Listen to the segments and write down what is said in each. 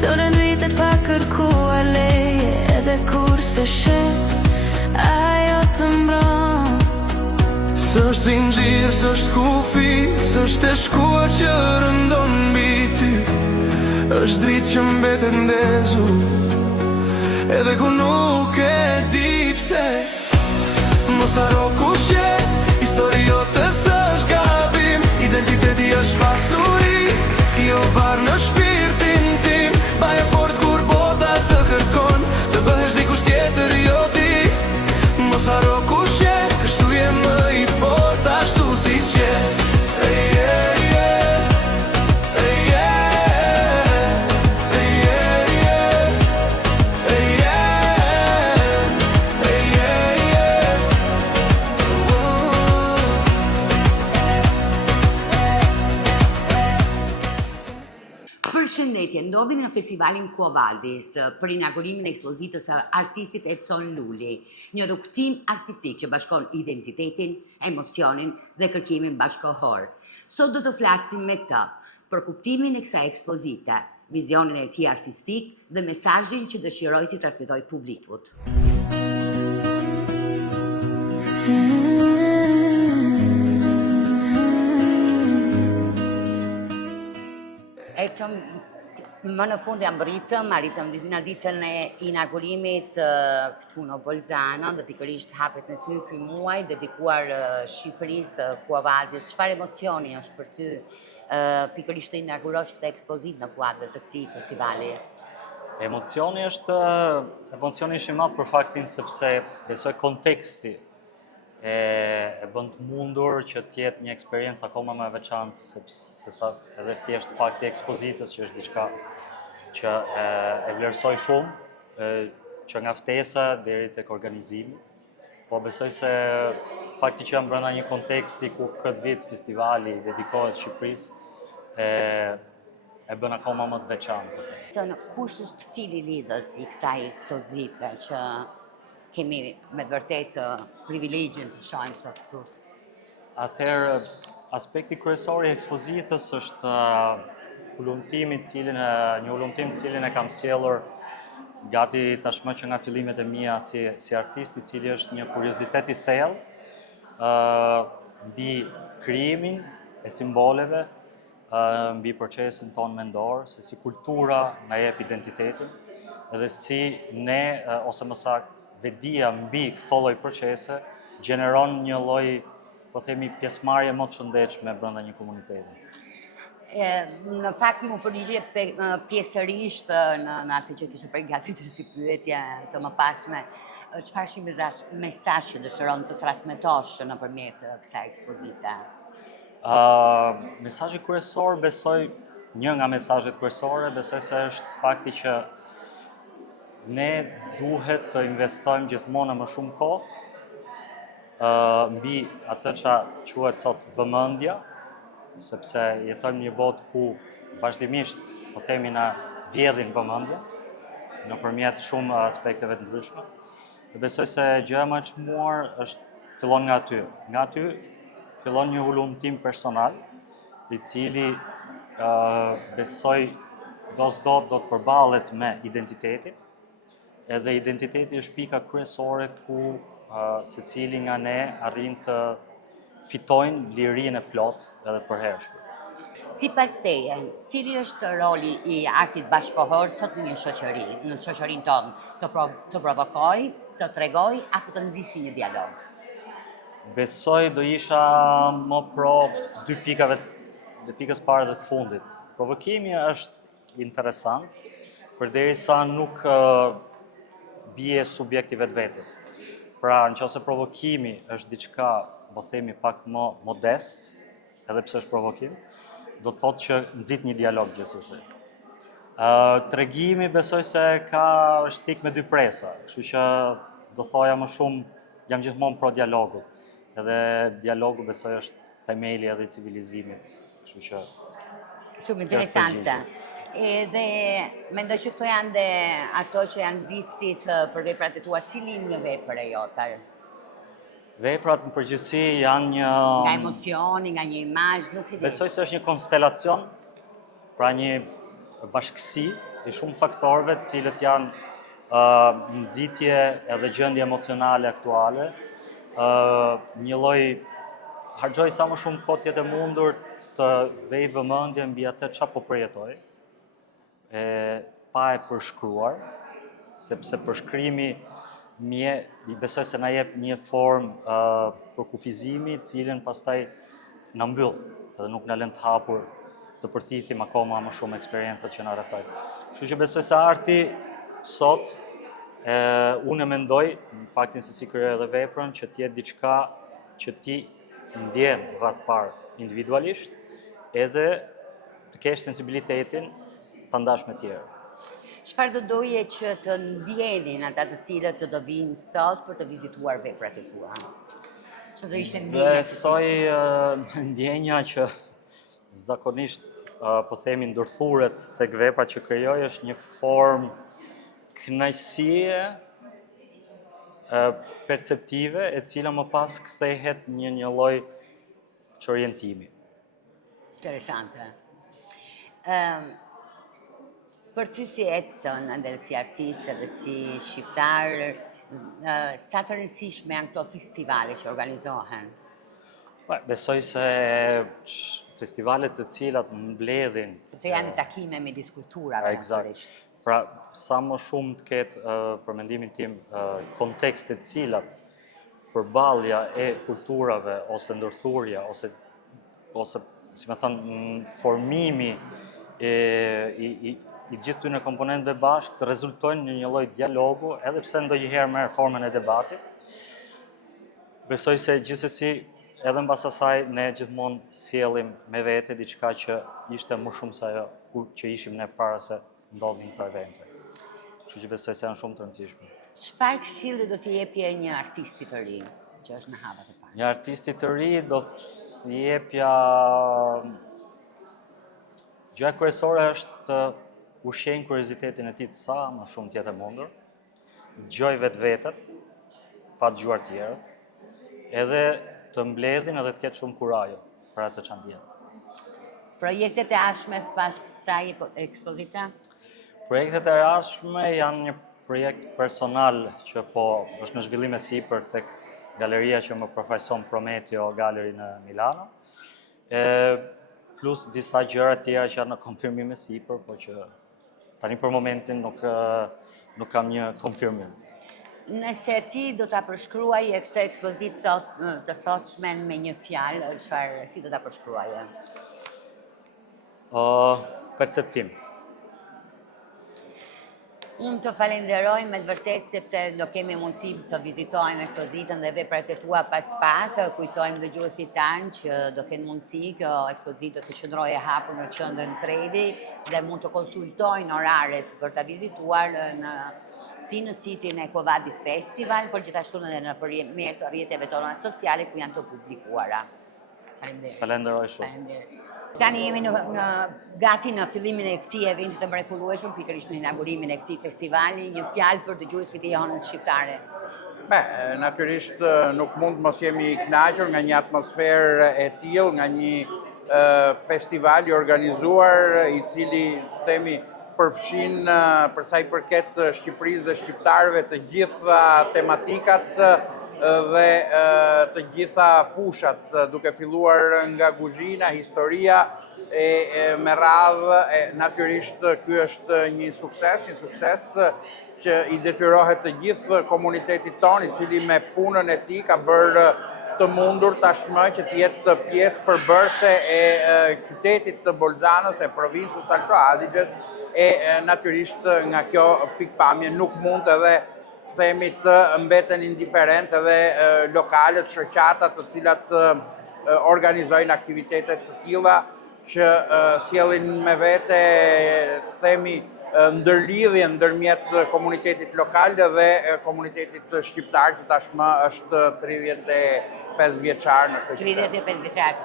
Shtore rritet pa kërkuar leje, edhe kur se sheh ajo të mbron. S'është zinxhir, s'është kufi, s'është e shkuar që rëndon mbi ty. Është dritë që mbetet ndezur, edhe ku nuk e di pse. Mos haro kush je, histori jote s'është gabim. Identiteti është pasuri, jo barë në shpirtin tim. Baje fort kur bota të kërkon, të bëhesh dikush tjetër jo ti. Mos haro kush je, kështu je më i fort, ashtu si që Përshëndetje, ndodhemi në festivalin Quo Vadis për inaugurimin e ekspozitës së artistit Edson Luli, një rrugtim artistik që bashkon identitetin, emocionin dhe kërkimin bashkëkohor. Sot do të flasim me të për kuptimin e kësaj ekspozite, vizionin e tij artistik dhe mesazhin që dëshiroi t'i transmetoj publikut. Edson, më në fund jam arritëm në ditën e inaugurimit këtu në Bolzano dhe pikërisht hapet me ty ky muaj dedikuar Shqipërisë, Quo Vadis. Çfarë emocioni është për ty pikërisht të inaugurosh këtë ekspozitë në kuadër të këtij festivali? Emocioni është emocioni i madh për faktin sepse besoj konteksti e bën të mundur që të jetë një eksperiencë akoma më e veçantë se sa edhe thjesht fakti i ekspozitës që është diçka që e vlerësoj shumë, që nga ftesa deri tek organizimi. Po besoj se fakti që jam brenda një konteksti ku këtë vit festivali dedikohet Shqipërisë e bën akoma më të veçantë. Kush është fili lidhës i kësaj eksozite që kemi me të vërtet privilegjin të shohim sot këtu? Atëherë, aspekti kryesor i ekspozitës është një ulumtim cilin e kam sjellur gati tashmë që nga fillimet e mia si artist, i cili është një kuriozitet i thellë mbi krijimin e simboleve, mbi procesin ton mendor, se si kultura na jep identitetin, edhe si ne, ose më saktë, vedia mbi këto lloj procese gjeneron një lloj, po themi, pjesëmarrje më të shëndetshme brenda një komuniteti. Në fakt më përgjigje pjesërisht në atë që kishe përgatitur si pyetje të mëpashme. Çfarë është mesazh që dëshiron të transmetosh nëpërmjet kësaj ekspozite? Mesazhi kryesor, besoj, një nga mesazhet kryesore, besoj se është fakti që ne duhet të investojmë gjithmonë më shumë kohë mbi atë që quhet sot vëmendja, sepse jetojmë një botë ku vazhdimisht, po themi, na vjedhin vëmendjen nëpërmjet shumë aspekteve të ndryshme. Dhe besoj se gjëja më e çmuar fillon nga aty. Nga aty fillon një ulumtim personal, i cili besoj do të përballet me identitetin. Edhe identiteti është pika kryesore ku secili nga ne arrin të fitojnë lirinë e plotë edhe të përhershme. Sipas teje, cili është roli i artit bashkëkohor sot në një shoqëri, në shoqërinë tonë, të provokojë, të tregojë apo të nxjisë një dialog? Besoj do isha më pro dy pikave, dhe pikës parë dhe të fundit. Provokimi është interesant, përderisa nuk bie subjekti vetvetes. Pra, nëse provokimi është diçka, po themi, pak më modest, edhe pse është provokim, do të thotë që nxit një dialog gjithsesi. Tregimi besoj se është tik me dy presa, kështu që do thoja më shumë jam gjithmonë pro dialogut. Edhe dialogu besoj është themeli edhe i civilizimit, kështu që shumë interesante. Dhe mendoj që këto janë dhe ato që janë nxitësit për veprat e tua, si lind një vepër e jota? Veprat në përgjithësi janë një... Nga emocioni, nga një imazh, nuk i di. Besoj se është një konstelacion, pra një bashkësi i shumë faktorëve të cilët janë nxitje edhe gjendje emocionale aktuale. Një lloj harxoj sa më shumë kohë të jetë mundur të vej vëmendje mbi atë çfarë po përjetoj, pa e përshkruar, sepse përshkrimi besoj se na jep një formë përkufizimi, cilën pastaj na mbyll dhe nuk na lën të hapur të përthithim akoma më shumë eksperiencat që na rrethojnë. Kështu që besoj se arti sot unë mendoj, në faktin se si krijoj edhe veprën, që t'jetë diçka që ti ndjen rreth parë individualisht, edhe të kesh sensibilitetin ta ndash me tjerë. Çfarë do doje që të ndjenin ata të cilët të do vinë sot për të vizituar veprat e tua? Që do ishte ndjenja? Besoj ndjenja që zakonisht po themi ndërthuret tek veprat që krijoj është një formë kënaqësie perceptive e cila më pas kthehet një lloj çorientimi. Interesante. Për ty si Edson, edhe si artist edhe si shqiptar, sa të rëndësishme janë këto festivale që organizohen? Besoj se festivalet të cilat mbledhin... Sepse janë takime me diskulturave. Eksakt. Pra, sa më shumë të ketë, për mendimin tim, kontekste të cilat përballja e kulturave, ose ndërthurja, ose si më thënë, formimi i gjithë këtyre komponentëve bashkë të rezultojnë në një lloj dialogu, edhe pse ndonjëherë merr formën e debatit. Besoj se gjithsesi edhe mbas asaj ne gjithmonë sjellim me vete diçka që ishte më shumë se ajo që ishim ne para se ndodhin këto evente. Kështu që besoj se janë shumë të rëndësishme. Çfarë këshilli do t'i jepje një artisti të ri që është në hapat e parë? Një artisti të ri do t'i jepja gjëja kryesore është të ushqejnë kuriozitetin e tij sa më shumë të jetë mundur, dëgjoj vetvetet, pa dëgjuar tjerët, edhe të mbledhin edhe të ketë shumë kurajo për atë që ndjen. Projektet e ardhshme pas kësaj ekspozite? Projektet e ardhshme janë një projekt personal që është në zhvillim e sipër tek galeria që më përfaqëson Prometeo Gallery në Milano. Plus disa gjëra tjera që janë në konfirmim e sipër, po që tani për momentin nuk kam një konfirmim. Nëse ti do ta përshkruaje këtë ekspozitë të sotshme me një fjalë, si do ta përshkruaje? Perceptim. Unë të falenderoj me të vërtet sepse do kemi mundësi të vizitojmë ekspozitën dhe veprat e tua pas pak. Kujtojmë dëgjuesit tanë që do kenë mundësi kjo ekspozitë të qëndrojë e hapur në qendrën Tredi dhe mund të konsultojnë oraret për ta vizituar si në sitin e Quo Vadis Festival, por gjithashtu edhe në përmjet rrjeteve tona sociale ku janë të publikuara. Faleminderit. Falenderoj shumë. Faleminderit. Tani jemi gati në fillimin e këtij eventi të mrekullueshëm, pikërisht në inaugurimin e këtij festivali, një fjalë për dëgjuesit e Jonës shqiptare. Natyrisht nuk mund mos jemi i kënaqur nga një atmosferë e tillë, nga një festival i organizuar i cili themi përfshin për sa i përket Shqipërisë dhe shqiptarëve të gjitha tematikat dhe të gjitha fushat, duke filluar nga kuzhina, historia e me radhë, natyrisht ky është një sukses që i detyrohet të gjithë komunitetit tonë, i cili me punën e tij ka bërë të mundur tashmë që të jetë pjesë përbërëse e qytetit të Bolzanës, e provincës Alto Adigjes, e natyrisht nga kjo pikpamje nuk mund edhe themi të mbeten indiferent edhe lokalet, shoqatat të cilat organizojnë aktivitetet të tilla që sjellin me vete themi ndërlidhje ndërmjet komunitetit lokal dhe komunitetit shqiptar që tashmë është 35 vjeçar në këtë qytet. 35 vjeçar.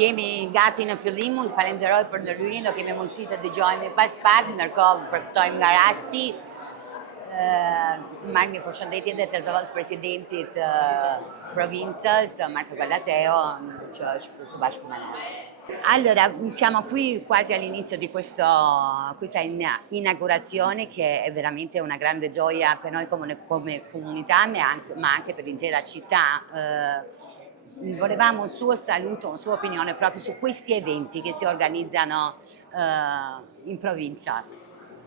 Jemi gati në fillim, unë falenderoj për ndërhyrjen, do kemi mundësi të dëgjojmë pas pak, ndërkohë përfitojmë nga rasti. Marrë një përshëndetje dhe të zëvëllës presidentit provincës, Marco Galateo, që është këtu së bashku me ne. Allora, siamo qui quasi all'inizio di questa inaugurazione che è veramente una grande gioia per noi come comunità, ma anche per l'intera città. Volevamo un suo saluto, una sua opinione proprio su questi eventi che si organizzano in provincia.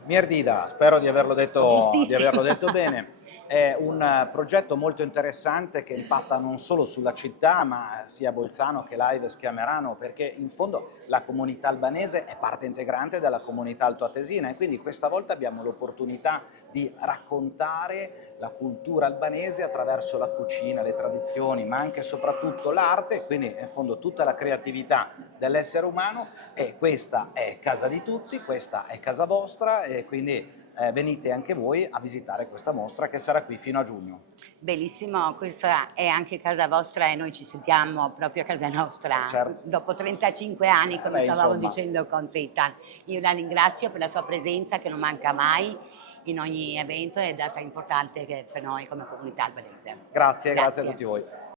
Mirdida, spero di Giustissimo. averlo detto bene. È un progetto molto interessante che impatta non solo sulla città, ma sia Bolzano che Laives che Amerano, perché in fondo la comunità albanese è parte integrante della comunità altoatesina e quindi questa volta abbiamo l'opportunità di raccontare la cultura albanese attraverso la cucina, le tradizioni, ma anche e soprattutto l'arte, quindi in fondo tutta la creatività dell'essere umano, e questa è casa di tutti, questa è casa vostra e quindi venite anche voi a visitare questa mostra che sarà qui fino a giugno. Bellissimo, questa è anche casa vostra e noi ci sentiamo proprio a casa nostra Certo. dopo 35 anni, come Beh, stavamo insomma. dicendo con Tritan. Io la ringrazio per la sua presenza che non manca mai in ogni evento, è data importante per noi come comunità albanese. Grazie a tutti voi.